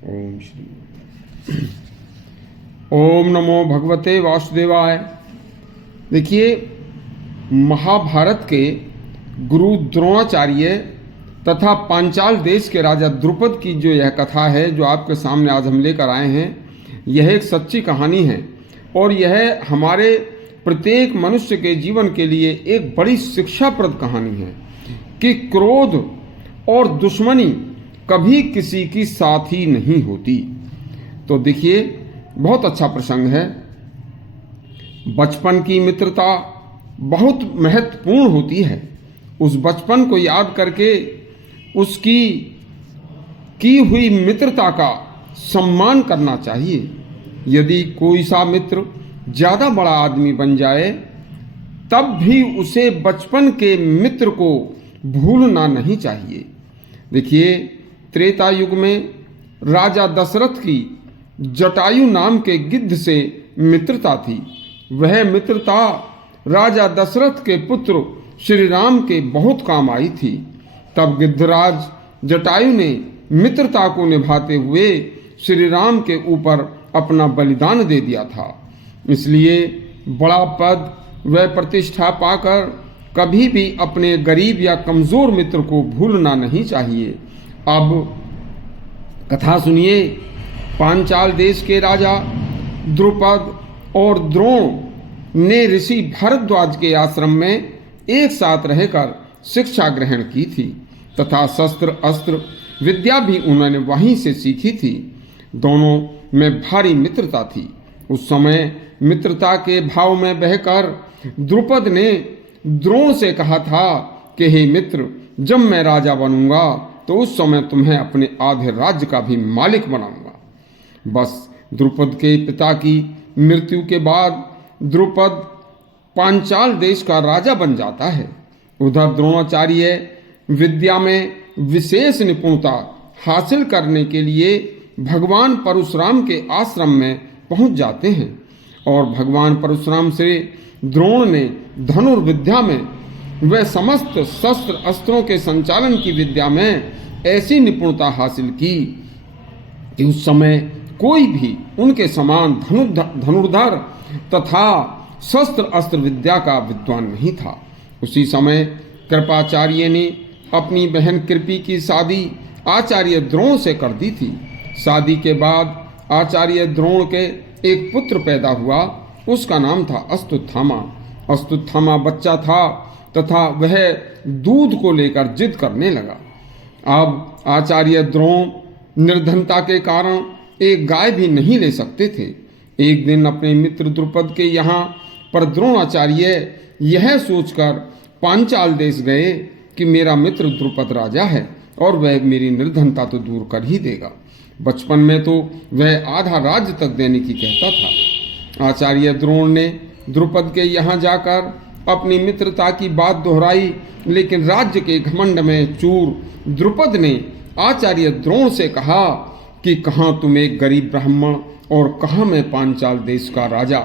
ओम श्री ओम नमो भगवते वासुदेवाय। देखिए, महाभारत के गुरु द्रोणाचार्य तथा पांचाल देश के राजा द्रुपद की जो यह कथा है, जो आपके सामने आज हम लेकर आए हैं, यह एक सच्ची कहानी है और यह हमारे प्रत्येक मनुष्य के जीवन के लिए एक बड़ी शिक्षाप्रद कहानी है कि क्रोध और दुश्मनी कभी किसी की साथी नहीं होती। तो देखिए, बहुत अच्छा प्रसंग है। बचपन की मित्रता बहुत महत्वपूर्ण होती है। उस बचपन को याद करके उसकी की हुई मित्रता का सम्मान करना चाहिए। यदि कोई सा मित्र ज़्यादा बड़ा आदमी बन जाए तब भी उसे बचपन के मित्र को भूलना नहीं चाहिए। देखिए, त्रेता युग में राजा दशरथ की जटायु नाम के गिद्ध से मित्रता थी। वह मित्रता राजा दशरथ के पुत्र श्री राम के बहुत काम आई थी। तब गिद्धराज जटायु ने मित्रता को निभाते हुए श्री राम के ऊपर अपना बलिदान दे दिया था। इसलिए बड़ा पद व प्रतिष्ठा पाकर कभी भी अपने गरीब या कमजोर मित्र को भूलना नहीं चाहिए। अब कथा सुनिए। पांचाल देश के राजा द्रुपद और द्रोण ने ऋषि भारद्वाज के आश्रम में एक साथ रहकर शिक्षा ग्रहण की थी तथा शस्त्र अस्त्र विद्या भी उन्होंने वहीं से सीखी थी। दोनों में भारी मित्रता थी। उस समय मित्रता के भाव में बहकर द्रुपद ने द्रोण से कहा था कि हे मित्र, जब मैं राजा बनूंगा तो उस समय तुम्हें अपने आधे राज्य का भी मालिक बनाऊंगा। बस द्रुपद के पिता की मृत्यु के बाद द्रुपद पांचाल देश का राजा बन जाता है। उधर द्रोणाचार्य विद्या में विशेष निपुणता हासिल करने के लिए भगवान परशुराम के आश्रम में पहुंच जाते हैं और भगवान परशुराम से द्रोण ने धनुर्विद्या में व समस्त शस्त्र अस्त्रों के संचालन की विद्या में ऐसी निपुणता हासिल की कि उस समय कोई भी उनके समान धनुर्धर तथा शस्त्र अस्त्र विद्या का विद्वान नहीं था। उसी समय कृपाचार्य ने अपनी बहन कृपी की शादी आचार्य द्रोण से कर दी थी। शादी के बाद आचार्य द्रोण के एक पुत्र पैदा हुआ। उसका नाम था अस्तुत्थामा। अस्तुत्थामा बच्चा था तथा वह दूध को लेकर जिद करने लगा। अब आचार्य द्रोण निर्धनता के कारण एक गाय भी नहीं ले सकते थे। एक दिन अपने मित्र द्रुपद के यहाँ पर द्रोणाचार्य यह सोचकर पांचाल देश गए कि मेरा मित्र द्रुपद राजा है और वह मेरी निर्धनता तो दूर कर ही देगा। बचपन में तो वह आधा राज्य तक देने की कहता था। आचार्य द्रोण ने द्रुपद के यहाँ जाकर अपनी मित्रता की बात दोहराई, लेकिन राज्य के घमंड में चूर द्रुपद ने आचार्य द्रोण से कहा कि कहाँ तुम एक गरीब ब्राह्मण और कहाँ मैं पांचाल देश का राजा।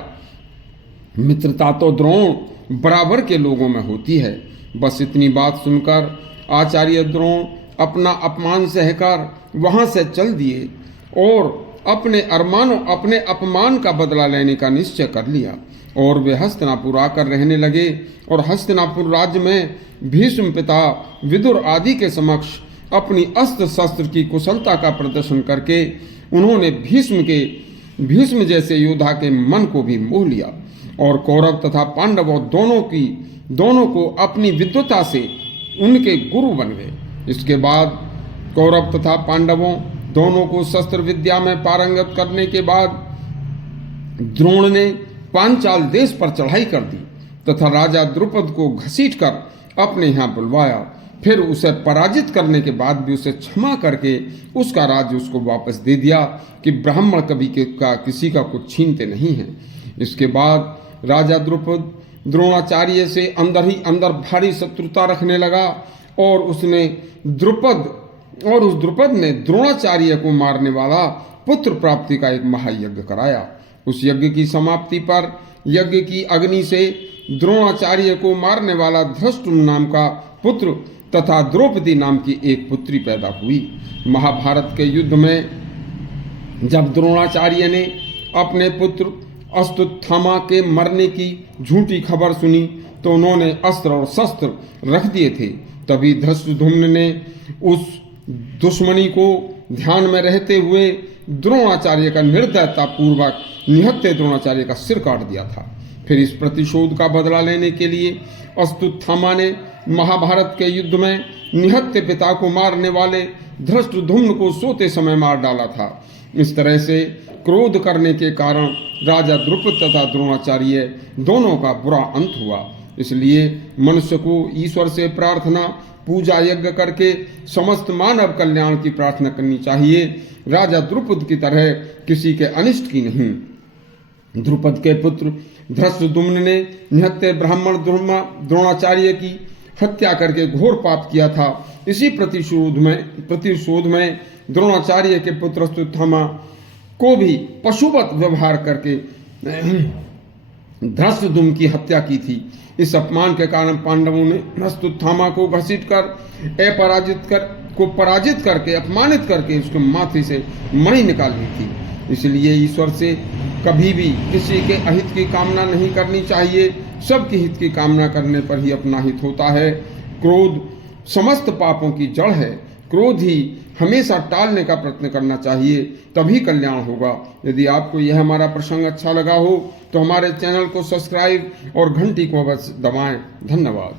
मित्रता तो द्रोण बराबर के लोगों में होती है। बस इतनी बात सुनकर आचार्य द्रोण अपना अपमान सहकर वहां से चल दिए और अपने अपमान का बदला लेने का निश्चय कर लिया और वे हस्तिनापुर आकर रहने लगे और हस्तिनापुर राज्य में भीष्म पिता विदुर आदि के समक्ष अपनी अस्त्र शस्त्र की कुशलता का प्रदर्शन करके उन्होंने भीष्म जैसे योद्धा के मन को भी मोह लिया और कौरव तथा पांडवों दोनों को अपनी विद्वता से उनके गुरु बन गए। इसके बाद कौरव तथा पांडवों दोनों को शस्त्र विद्या में पारंगत करने के बाद द्रोण ने पांचाल देश पर चढ़ाई कर दी तथा राजा द्रुपद को घसीटकर अपने यहाँ बुलवाया। फिर उसे पराजित करने के बाद भी उसे क्षमा करके उसका राज्य उसको वापस दे दिया कि ब्राह्मण कभी किसी का कुछ छीनते नहीं हैं। इसके बाद राजा द्रुपद द्रोणाचार्य से अंदर ही अंदर भारी शत्रुता रखने लगा और उस द्रुपद ने द्रोणाचार्य को मारने वाला पुत्र प्राप्ति का एक महायज्ञ कराया। उस यज्ञ की समाप्ति पर यज्ञ की अग्नि से द्रोणाचार्य को मारने वाला धृष्टुम्न नाम का पुत्र तथा द्रौपदी नाम की एक पुत्री पैदा हुई। महाभारत के युद्ध में जब द्रोणाचार्य ने अपने पुत्र अश्वत्थामा के मरने की झूठी खबर सुनी तो उन्होंने अस्त्र और शस्त्र रख दिए थे। तभी धृष्टद्युम्न ने उस दुश्मनी को ध्यान में रहते हुए द्रोणाचार्य का निर्दयता पूर्वक निहत्थे द्रोणाचार्य का सिर काट दिया था। फिर इस प्रतिशोध का बदला लेने के लिए अश्वत्थामा ने महाभारत के युद्ध में निहत्थे पिता को मारने वाले धृष्टद्युम्न को सोते समय मार डाला था। इस तरह से क्रोध करने के कारण राजा द्रुपद तथा द्रोणाचार्य दोनों का बुरा अंत हुआ। इसलिए मनुष्य को ईश्वर से प्रार्थना, पूजा, यज्ञ करके समस्त मानव कल्याण की प्रार्थना करनी चाहिए, राजा द्रुपद की तरह किसी के अनिष्ट की नहीं। द्रुपद के पुत्र धृष्टद्युम्न ने निहत्थे ब्राह्मण द्रोणाचार्य की हत्या करके घोर पाप किया था। इसी प्रतिशोध में द्रोणाचार्य के पुत्र अश्वत्थामा को भी पशुवत व्यवहार करके धृष्टद्युम्न की हत्या की थी। इस अपमान के कारण पांडवों ने अश्वत्थामा को पराजित करके अपमानित करके उसके माथे से मणि निकाल ली थी। इसलिए ईश्वर से कभी भी किसी के अहित की कामना नहीं करनी चाहिए। सबके हित की कामना करने पर ही अपना हित होता है। क्रोध समस्त पापों की जड़ है। क्रोध ही हमेशा टालने का प्रयत्न करना चाहिए, तभी कल्याण होगा। यदि आपको यह हमारा प्रसंग अच्छा लगा हो तो हमारे चैनल को सब्सक्राइब और घंटी को अवश्य दबाएं। धन्यवाद।